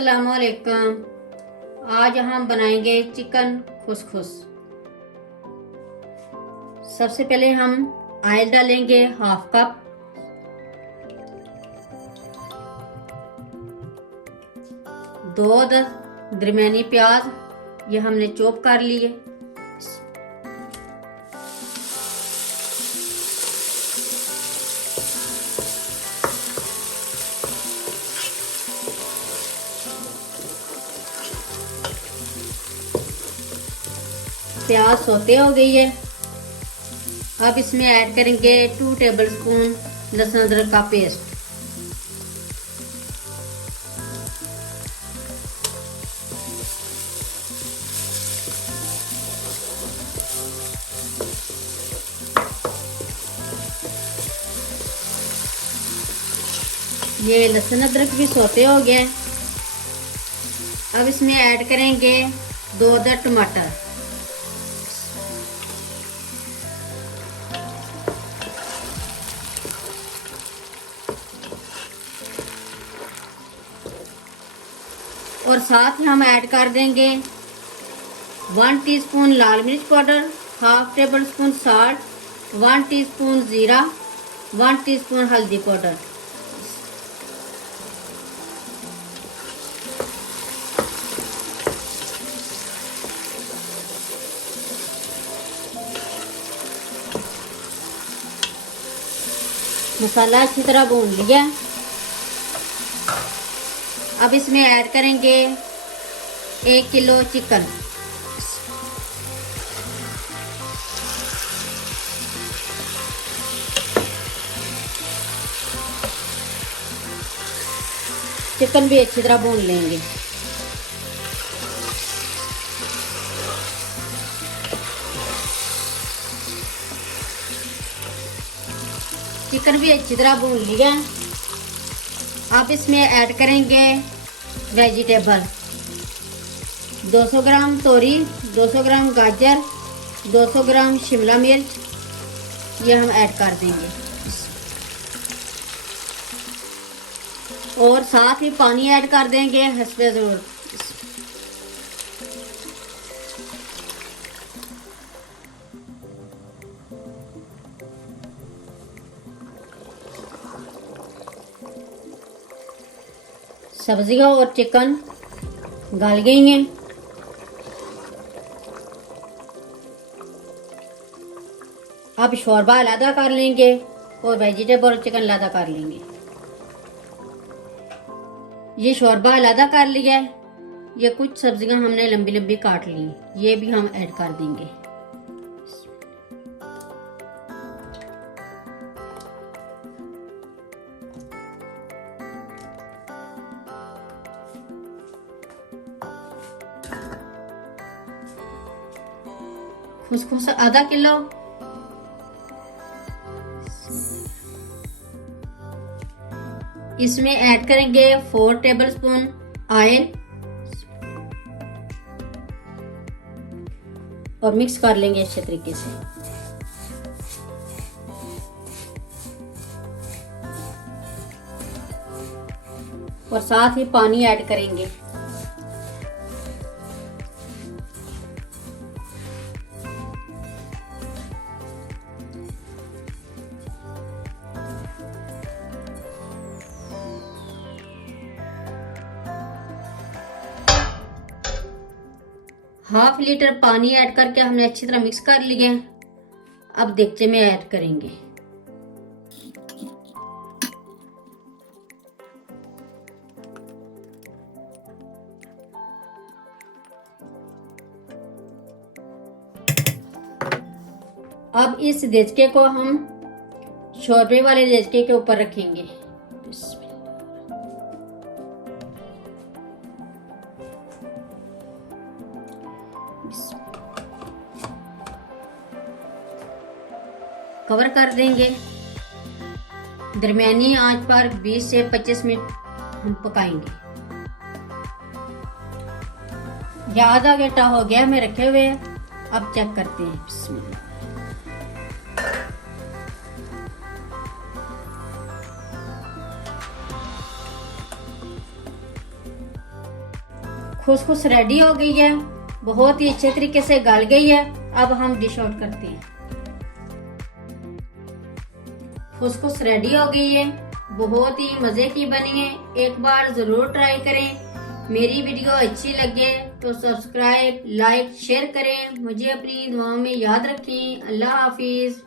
अस्सलामुअलैकुम। आज हम बनाएंगे चिकन खुसखुस। सबसे पहले हम ऑयल डालेंगे हाफ कप। दो दरमियानी प्याज ये हमने चॉप कर लिए। प्याज सोते हो गई है। अब इसमें ऐड करेंगे 2 टेबलस्पून लहसुन अदरक का पेस्ट। ये लहसुन अदरक भी सोते हो गया। अब इसमें ऐड करेंगे 2 टमाटर। और साथ ही हम ऐड कर देंगे 1 टीस्पून लाल मिर्च powder, half table spoon salt, 1 teaspoon जीरा, 1 टीस्पून हल्दी पाउडर। मसाला अच्छी तरह भून लिया। अब इसमें ऐड करेंगे 1 किलो चिकन। चिकन भी अच्छी तरह भून लेंगे। चिकन भी अच्छी तरह भून लिया। अब इसमें ऐड करेंगे वेजिटेबल। 200 ग्राम तोरी, 200 ग्राम गाजर, 200 ग्राम शिमला मिर्च ये हम ऐड कर देंगे। और साथ ही पानी ऐड कर देंगे हस्बे ज़रूरत। सब्जियां और चिकन गल गई हैं। अब शोरबा अलग कर लेंगे और वेजिटेबल और चिकन अलग कर लेंगे। ये शोरबा अलग कर लिया है। ये कुछ सब्जियां हमने लंबी लंबी काट ली, ये भी हम ऐड कर देंगे। खुसखुस आधा किलो। इसमें ऐड करेंगे 4 टेबलस्पून ऑयल और मिक्स कर लेंगे अच्छे तरीके से। और साथ ही पानी ऐड करेंगे। हाफ लीटर पानी ऐड करके हमने अच्छी तरह मिक्स कर लिया। अब देगचे में ऐड करेंगे। अब इस देचके को हम शोरबे वाले देचके के ऊपर रखेंगे। कवर कर देंगे। दरमियानी आंच पर 20 से 25 मिनट हम पकाएंगे। यह आधा घंटा हो गया हमें रखे हुए। अब चेक करते हैं। बिस्मिल्लाह। खुसखुस रेडी हो गई है, बहुत ही अच्छे तरीके से गल गई है। अब हम डिश आउट करते हैं। खुसखुस रेडी हो गई है, बहुत ही मजे की बनी है। एक बार जरूर ट्राई करें। मेरी वीडियो अच्छी लगे तो सब्सक्राइब, लाइक, शेयर करें। मुझे अपनी दुआओं में याद रखें। अल्लाह हाफिज।